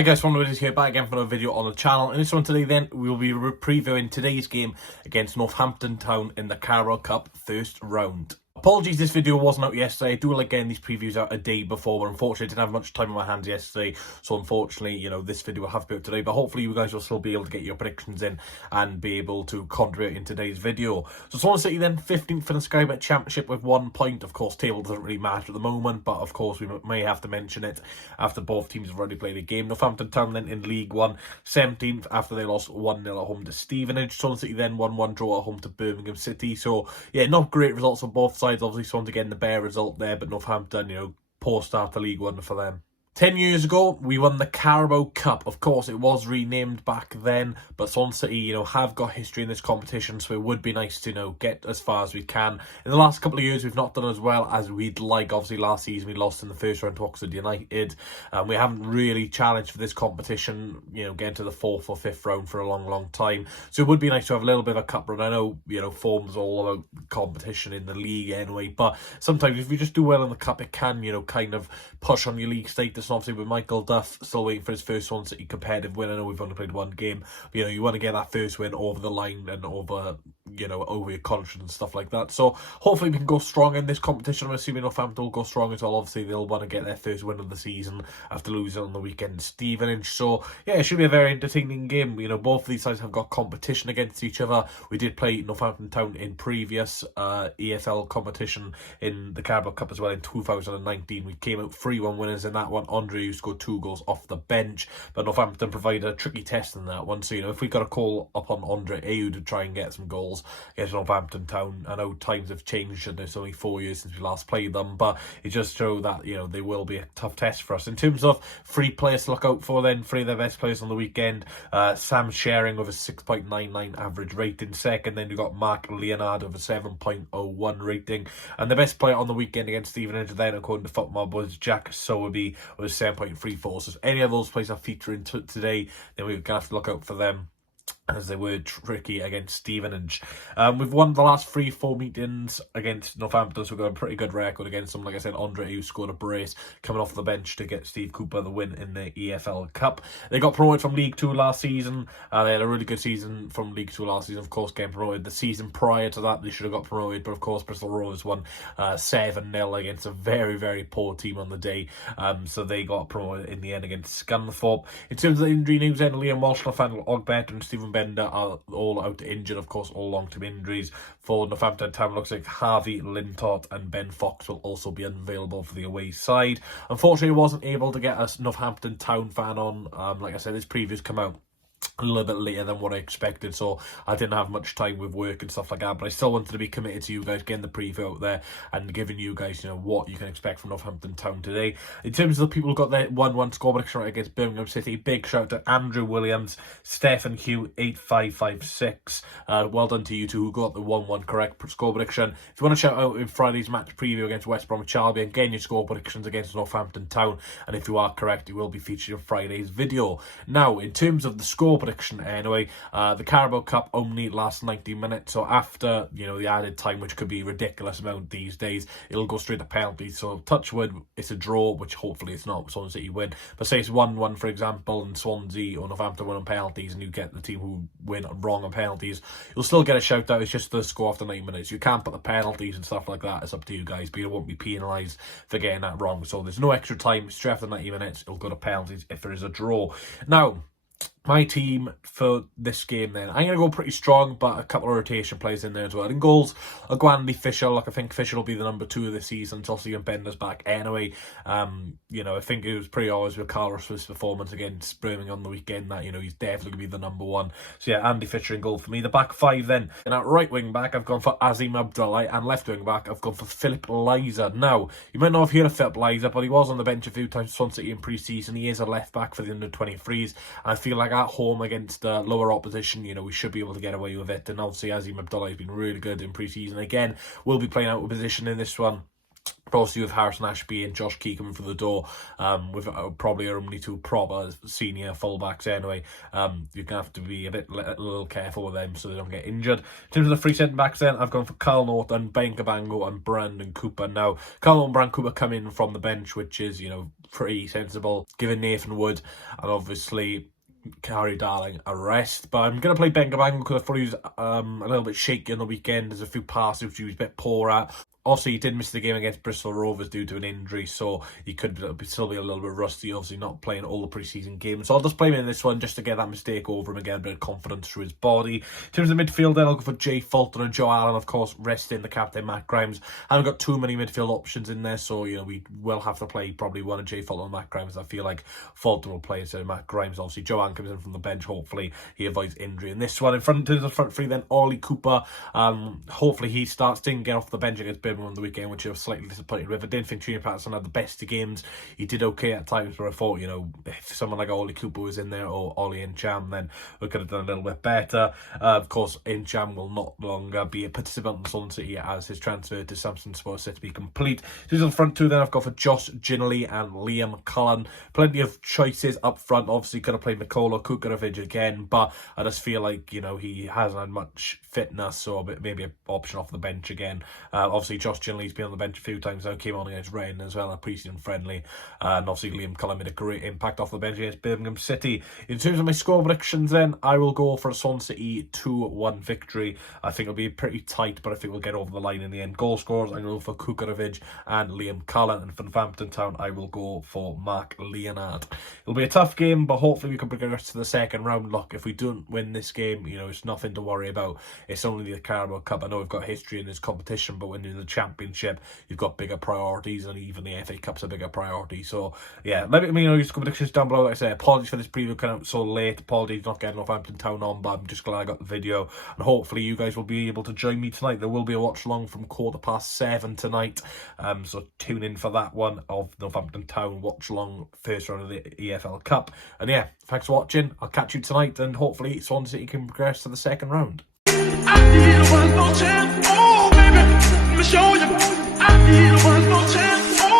Hi guys, Swansea City here, back again for another video on the channel. In this one today then, we will be previewing today's game against Northampton Town in the Carabao Cup First Round. Apologies this video wasn't out yesterday. I do like getting these previews out a day before, but unfortunately I didn't have much time on my hands yesterday, so unfortunately, this video will have to be out today, but hopefully you guys will still be able to get your predictions in and be able to contribute in today's video. So Swansea City then 15th in the Sky Bet Championship with 1 point. Of course, table doesn't really matter at the moment, but of course we may have to mention it after both teams have already played a game. Northampton Town then in League 1, 17th after they lost 1-0 at home to Stevenage. Swansea City then 1-1 draw at home to Birmingham City. So yeah, not great results on both sides. Obviously Swansea getting the better result there, but Northampton, poor start to League 1 for them. 10 years ago, we won the Carabao Cup. Of course, it was renamed back then, but Swansea City, have got history in this competition, so it would be nice to, get as far as we can. In the last couple of years, we've not done as well as we'd like. Obviously, last season, we lost in the first round to Oxford United. We haven't really challenged for this competition, getting to the 4th or 5th round for a long, long time. So it would be nice to have a little bit of a cup run. I know, form's all about competition in the league anyway, but sometimes if you just do well in the cup, it can, kind of push on your league status. Obviously with Michael Duff still waiting for his first Swansea City competitive win. I know we've only played one game, but you want to get that first win over the line and over your conscience and stuff like that. So hopefully we can go strong in this competition. I'm assuming Northampton will go strong as well. Obviously they'll want to get their first win of the season after losing on the weekend to Stevenage. So yeah, it should be a very entertaining game. Both of these sides have got competition against each other. We did play Northampton Town in previous EFL competition in the Carabao Cup as well in 2019. We came out 3-1 winners in that one. Andre scored 2 goals off the bench, but Northampton provided a tricky test in that one. So, if we got a call upon Andre Ayew to try and get some goals against Northampton Town, I know times have changed and it's only 4 years since we last played them, but it just shows that, they will be a tough test for us. In terms of 3 players to look out for then, 3 of their best players on the weekend, Sam Sharing with a 6.99 average rating. Second, then you've got Mark Leonard with a 7.01 rating. And the best player on the weekend against Stevenage then, according to FootMob, was Jack Sowerby with a 7.34. So if any of those players are featuring today, then we're going to have to look out for them, as they were tricky against Stevenage. We've won the last 3-4 meetings against Northampton, so we've got a pretty good record against them. Like I said, Andre Ayew scored a brace coming off the bench to get Steve Cooper the win in the EFL Cup. They got promoted from League 2 last season. They had a really good season from League 2 last season, of course, getting promoted. The season prior to that, they should have got promoted, but of course, Bristol Rovers won 7-0 against a very, very poor team on the day. So they got promoted in the end against Scunthorpe. In terms of the injury news, then Liam Walsh, Nathaniel Ogbet and Stephen Bender are all out injured, of course, all long-term injuries. For Northampton Town, looks like Harvey Lintott and Ben Fox will also be unavailable for the away side. Unfortunately, I wasn't able to get a Northampton Town fan on. Like I said, this preview's come out a little bit later than what I expected, so I didn't have much time with work and stuff like that, but I still wanted to be committed to you guys getting the preview out there and giving you guys what you can expect from Northampton Town today. In terms of the people who got their 1-1 score prediction right against Birmingham City, big shout out to Andrew Williams, Stephen Hugh 8556. Well done to you two who got the 1-1 correct score prediction. If you want to shout out in Friday's match preview against West Bromwich Albion, again your score predictions against Northampton Town, and if you are correct, you will be featured in Friday's video. Now, in terms of the score prediction anyway, the Carabao Cup only lasts 90 minutes, so after the added time, which could be a ridiculous amount these days, it'll go straight to penalties. So touch wood, it's a draw, which hopefully it's not, Swansea City win, but say it's 1-1 for example, and Swansea or Northampton win on penalties, and you get the team who win wrong on penalties, you'll still get a shout out. It's just the score after 90 minutes. You can't put the penalties and stuff like that, it's up to you guys, but you won't be penalised for getting that wrong. So there's no extra time, straight after 90 minutes it'll go to penalties if there is a draw. Now, my team for this game then, I'm going to go pretty strong, but a couple of rotation players in there as well. In goals, I'll go Andy Fisher. I think Fisher will be the number 2 of the season until Stephen Bender's back anyway. I think it was pretty obvious with Carl Russell's performance against Birmingham on the weekend that, he's definitely going to be the number 1. So yeah, Andy Fisher in goal for me. The back 5 then, and at right wing back, I've gone for Azim Abdullah, and left wing back, I've gone for Philip Liza. Now, you might not have heard of Philip Liza, but he was on the bench a few times for Swansea City in pre-season. He is a left back for the under-23s, and I feel like at home against lower opposition, we should be able to get away with it. And obviously, Azim Abdullah has been really good in pre-season. Again, we'll be playing out of position in this one. Obviously with Harrison Ashby and Josh Key coming for the door, with probably only 2 proper senior fullbacks anyway, you're going to have to be a little careful with them so they don't get injured. In terms of the 3 centre-backs then, I've gone for Carl Norton, Ben Cabango and Brandon Cooper. Now, Carl Norton and Brandon Cooper come in from the bench, which is, pretty sensible, giving Nathan Wood and obviously Carrie Darling a rest. But I'm going to play Benga Bang because I thought he was a little bit shaky on the weekend. There's a few passes which he was a bit poor at. Also, he did miss the game against Bristol Rovers due to an injury, so he could still be a little bit rusty, obviously not playing all the pre-season games. So I'll just play him in this one just to get that mistake over him again, a bit of confidence through his body. In terms of midfield, then I'll go for Jay Fulton and Joe Allen, of course, resting the captain, Matt Grimes. I haven't got too many midfield options in there, so, you know, we will have to play probably one of Jay Fulton and Matt Grimes. I feel like Fulton will play instead of Matt Grimes. Obviously, Joe Allen comes in from the bench. Hopefully, he avoids injury in this one. In front of the front three, then Ollie Cooper. Hopefully, he starts. Didn't get off the bench against Birmingham on the weekend, which I was slightly disappointed with. I didn't think Trini Patterson had the best of games. He did okay at times, but I thought, you know, if someone like Ollie Cooper was in there or Ollie Incham, then we could have done a little bit better. Of course, Incham will not longer be a participant in Swansea City as his transfer to Samson Sports set to be complete. Who's on front two then? I've got for Josh Ginley and Liam Cullen. Plenty of choices up front. Obviously, could have played Mikola Kukarovic again, but I just feel like, you know, he hasn't had much fitness, so maybe an option off the bench again. Obviously, Josh Ginley's been on the bench a few times now, came on against Reading as well, a pre-season friendly, and obviously Liam Cullen made a great impact off the bench against Birmingham City. In terms of my score predictions then, I will go for a Swansea City 2-1 victory. I think it'll be pretty tight, but I think we'll get over the line in the end. Goal scorers, I'm going to go for Kukarovic and Liam Cullen, and for Northampton Town, I will go for Mark Leonard. It'll be a tough game, but hopefully we can progress to the second round. Look, if we don't win this game, you know, it's nothing to worry about. It's only the Carabao Cup. I know we've got history in this competition, but when you're in the Championship, you've got bigger priorities, and even the FA Cup's a bigger priority. So yeah, let me know your predictions down below. Like I say, apologies for this preview coming out so late. Apologies not getting Northampton Town on, but I'm just glad I got the video, and hopefully you guys will be able to join me tonight. There will be a watch along from 7:15 tonight, so tune in for that one of Northampton Town watch along first round of the EFL Cup. And yeah, thanks for watching. I'll catch you tonight, and hopefully Swansea City can progress to the second round. I need one more chance, oh baby, let me show you. I need one more chance, oh.